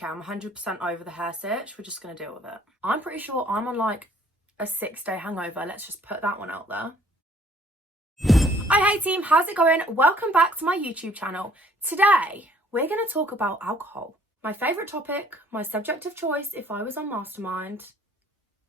Okay, I'm 100% over the hair stitch. We're just going to deal with it. I'm pretty sure I'm on like a 6-day hangover. Let's just put that one out there. Hi, hey team, how's it going? Welcome back to my YouTube channel. Today, we're going to talk about alcohol. My favourite topic, my subject of choice if I was on Mastermind.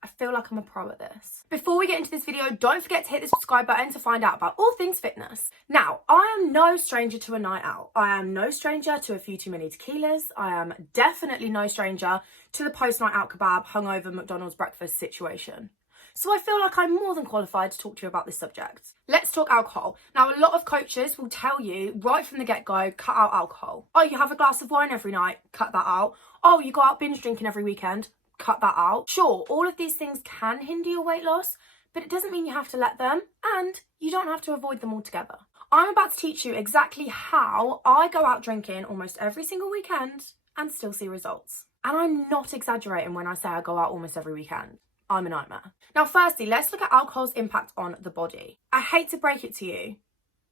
I feel like I'm a pro at this. Before we get into this video, don't forget to hit the subscribe button to find out about all things fitness. Now, I am no stranger to a night out. I am no stranger to a few too many tequilas. I am definitely no stranger to the post-night out kebab, hungover McDonald's breakfast situation. So I feel like I'm more than qualified to talk to you about this subject. Let's talk alcohol. Now, a lot of coaches will tell you right from the get-go, cut out alcohol. Oh, you have a glass of wine every night, cut that out. Oh, you go out binge drinking every weekend, cut that out. Sure, all of these things can hinder your weight loss, but it doesn't mean you have to let them, and you don't have to avoid them altogether. I'm about to teach you exactly how I go out drinking almost every single weekend and still see results. And I'm not exaggerating when I say I go out almost every weekend. I'm a nightmare. Now, firstly, let's look at alcohol's impact on the body. I hate to break it to you,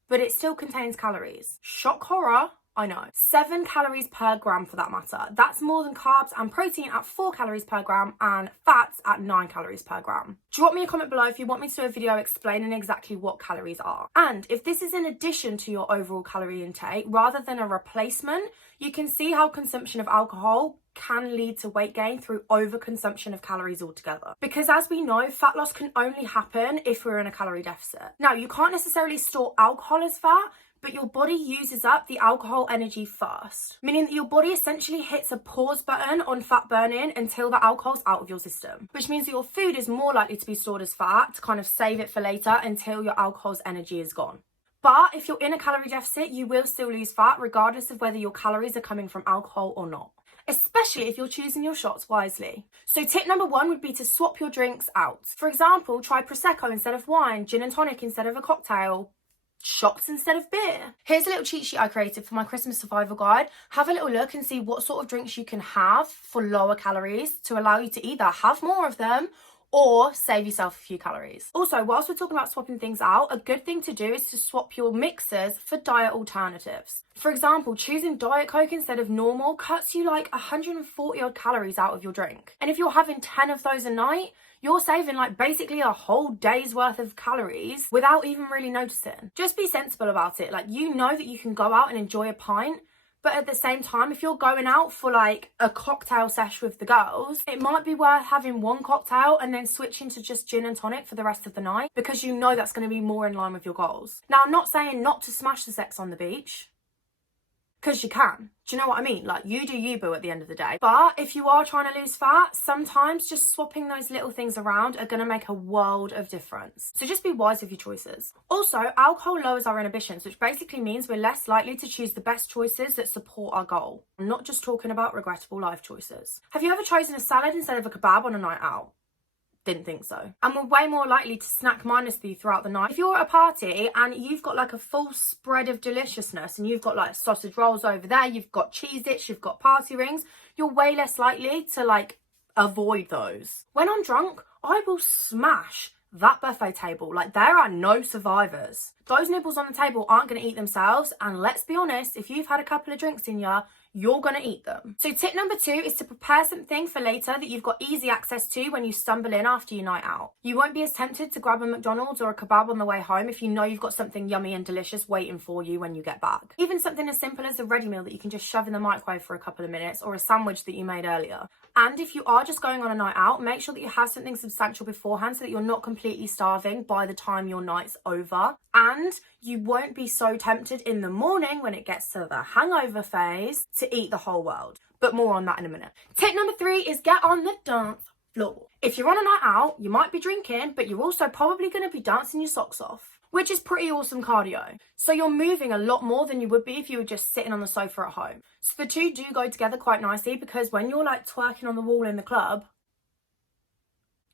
but it still contains calories. Shock horror, I know. 7 calories per gram for that matter. That's more than carbs and protein at 4 calories per gram and fats at 9 calories per gram. Drop me a comment below if you want me to do a video explaining exactly what calories are. And if this is in addition to your overall calorie intake rather than a replacement, you can see how consumption of alcohol can lead to weight gain through overconsumption of calories altogether. Because as we know, fat loss can only happen if we're in a calorie deficit. Now, you can't necessarily store alcohol as fat, but your body uses up the alcohol energy first, meaning that your body essentially hits a pause button on fat burning until the alcohol's out of your system, which means that your food is more likely to be stored as fat to kind of save it for later until your alcohol's energy is gone. But if you're in a calorie deficit, you will still lose fat regardless of whether your calories are coming from alcohol or not, especially if you're choosing your shots wisely. So tip number 1 would be to swap your drinks out. For example, try Prosecco instead of wine, gin and tonic instead of a cocktail, shots instead of beer. Here's a little cheat sheet I created for my Christmas survival guide. Have a little look and see what sort of drinks you can have for lower calories to allow you to either have more of them or save yourself a few calories. Also, whilst we're talking about swapping things out, a good thing to do is to swap your mixers for diet alternatives. For example, choosing Diet Coke instead of normal cuts you like 140 odd calories out of your drink. And if you're having 10 of those a night, you're saving like basically a whole day's worth of calories without even really noticing. Just be sensible about it. Like, you know that you can go out and enjoy a pint, but at the same time, if you're going out for like a cocktail sesh with the girls, it might be worth having one cocktail and then switching to just gin and tonic for the rest of the night, because you know that's going to be more in line with your goals. Now, I'm not saying not to smash the sex on the beach, because you can. Do you know what I mean? Like, you do you, boo, at the end of the day. But if you are trying to lose fat, sometimes just swapping those little things around are going to make a world of difference. So just be wise with your choices. Also, alcohol lowers our inhibitions, which basically means we're less likely to choose the best choices that support our goal. I'm not just talking about regrettable life choices. Have you ever chosen a salad instead of a kebab on a night out? Didn't think so. And we're way more likely to snack mindlessly throughout the night. If you're at a party and you've got like a full spread of deliciousness and you've got like sausage rolls over there, you've got Cheez-Its, you've got party rings, you're way less likely to like avoid those. When I'm drunk, I will smash that buffet table. Like, there are no survivors. Those nibbles on the table aren't going to eat themselves, and let's be honest, if you've had a couple of drinks in you, you're going to eat them. So tip number 2 is to prepare something for later that you've got easy access to when you stumble in after your night out. You won't be as tempted to grab a McDonald's or a kebab on the way home if you know you've got something yummy and delicious waiting for you when you get back. Even something as simple as a ready meal that you can just shove in the microwave for a couple of minutes, or a sandwich that you made earlier. And if you are just going on a night out, make sure that you have something substantial beforehand so that you're not completely starving by the time your night's over. And you won't be so tempted in the morning when it gets to the hangover phase to eat the whole world. But more on that in a minute. Tip number 3 is get on the dance floor. If you're on a night out, you might be drinking, but you're also probably going to be dancing your socks off, which is pretty awesome cardio. So you're moving a lot more than you would be if you were just sitting on the sofa at home. So the two do go together quite nicely, because when you're like twerking on the wall in the club,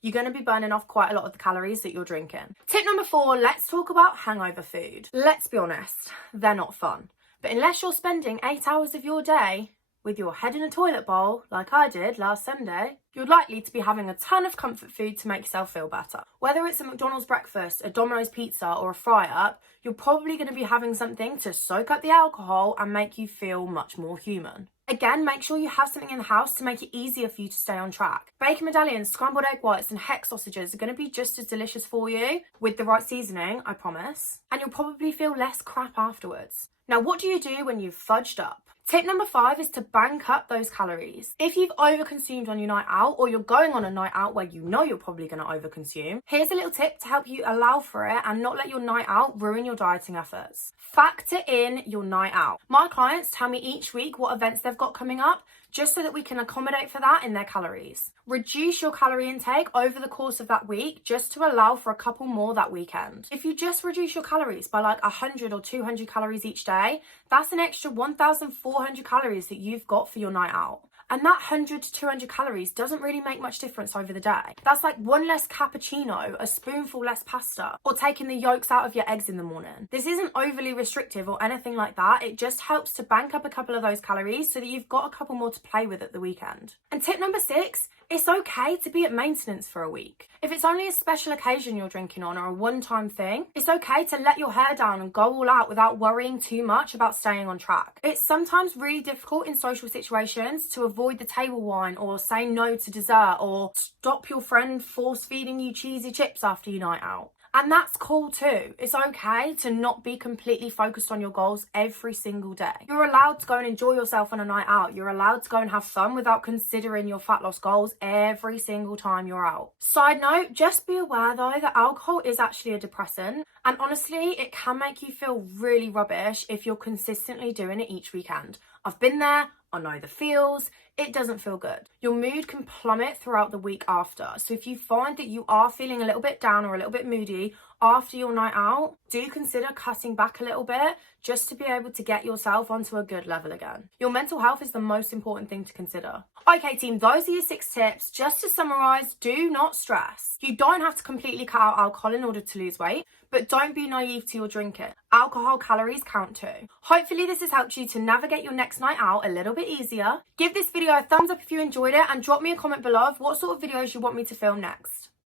you're going to be burning off quite a lot of the calories that you're drinking. Tip number 4, let's talk about hangover food. Let's be honest, they're not fun. But unless you're spending 8 hours of your day with your head in a toilet bowl, like I did last Sunday, you're likely to be having a ton of comfort food to make yourself feel better. Whether it's a McDonald's breakfast, a Domino's pizza, or a fry-up, you're probably going to be having something to soak up the alcohol and make you feel much more human. Again, make sure you have something in the house to make it easier for you to stay on track. Bacon medallions, scrambled egg whites, and hex sausages are going to be just as delicious for you, with the right seasoning, I promise, and you'll probably feel less crap afterwards. Now, what do you do when you've fudged up? Tip number 5 is to bank up those calories. If you've overconsumed on your night out, or you're going on a night out where you know you're probably going to overconsume, here's a little tip to help you allow for it and not let your night out ruin your dieting efforts. Factor in your night out. My clients tell me each week what events they've got coming up, just so that we can accommodate for that in their calories. Reduce your calorie intake over the course of that week just to allow for a couple more that weekend. If you just reduce your calories by like 100 or 200 calories each day, that's an extra 1,400 calories that you've got for your night out. And that 100 to 200 calories doesn't really make much difference over the day. That's like one less cappuccino, a spoonful less pasta, or taking the yolks out of your eggs in the morning. This isn't overly restrictive or anything like that. It just helps to bank up a couple of those calories so that you've got a couple more to play with at the weekend. And tip number 6, it's okay to be at maintenance for a week. If it's only a special occasion you're drinking on or a one-time thing, it's okay to let your hair down and go all out without worrying too much about staying on track. It's sometimes really difficult in social situations to avoid the table wine or say no to dessert or stop your friend force feeding you cheesy chips after your night out. And that's cool too. It's okay to not be completely focused on your goals every single day. You're allowed to go and enjoy yourself on a night out. You're allowed to go and have fun without considering your fat loss goals every single time you're out. Side note, just be aware though that alcohol is actually a depressant. And honestly, it can make you feel really rubbish if you're consistently doing it each weekend. I've been there. I know the feels. It doesn't feel good. Your mood can plummet throughout the week after. So if you find that you are feeling a little bit down or a little bit moody after your night out, do consider cutting back a little bit just to be able to get yourself onto a good level again. Your mental health is the most important thing to consider. Okay team, those are your 6 tips. Just to summarize, do not stress. You don't have to completely cut out alcohol in order to lose weight, but don't be naive to your drinking. Alcohol calories count too. Hopefully this has helped you to navigate your next night out a little bit easier. Give this video a thumbs up if you enjoyed it and drop me a comment below of what sort of videos you want me to film next.